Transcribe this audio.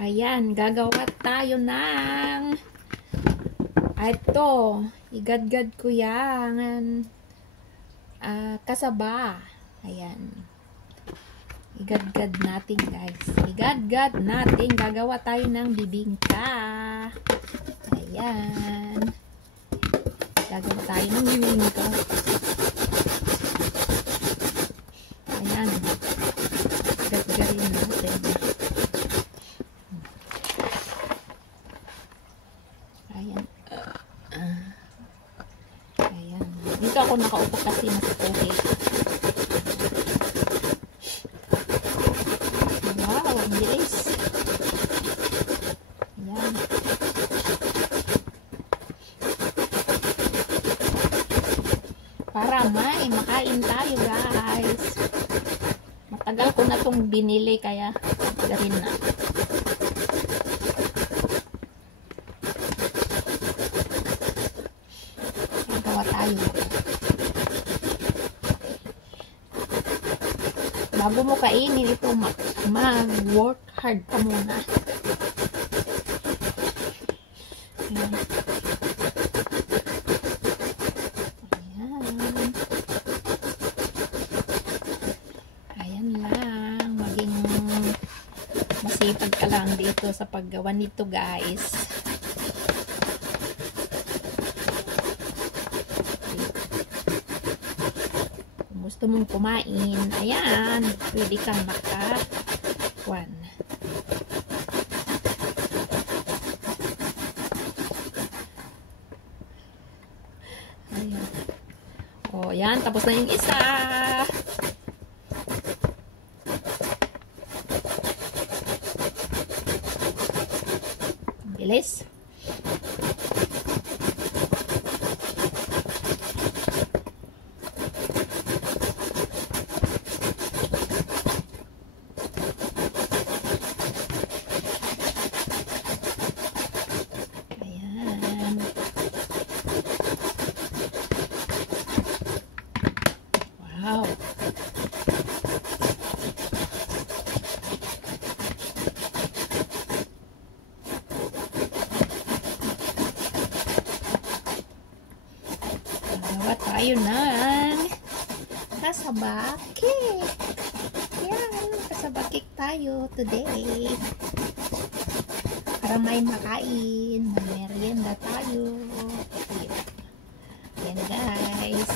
Ayan, gagawa tayo ng ito, igadgad ko yan kasaba. Ayan, igadgad natin guys, igadgad natin, gagawa tayo ng bibingka. Ayan, gagawa tayo ng bibingka. Ayan, gadgadin natin. Ayan. Ayan. Dito ako nakaupo kasi nasa puhi. Wow, ang bilis. Ayan. Para may makain tayo guys. Matagal ko na itong binili kaya garin na. Tayo. Bago mo kainin ito, mag-work hard ka muna. Ayan. Ayan. Ayan lang. Maging masipag ka lang dito sa paggawa nito guys. Gusto mong kumain, ayan, pwede kang maka-1. Ayan. O, yan, tapos na yung isa. Bilis. Wow. Gawa tayo ng kasaba cake. Yan, kasaba cake tayo today. Para may makain, may merienda tayo. Yan guys.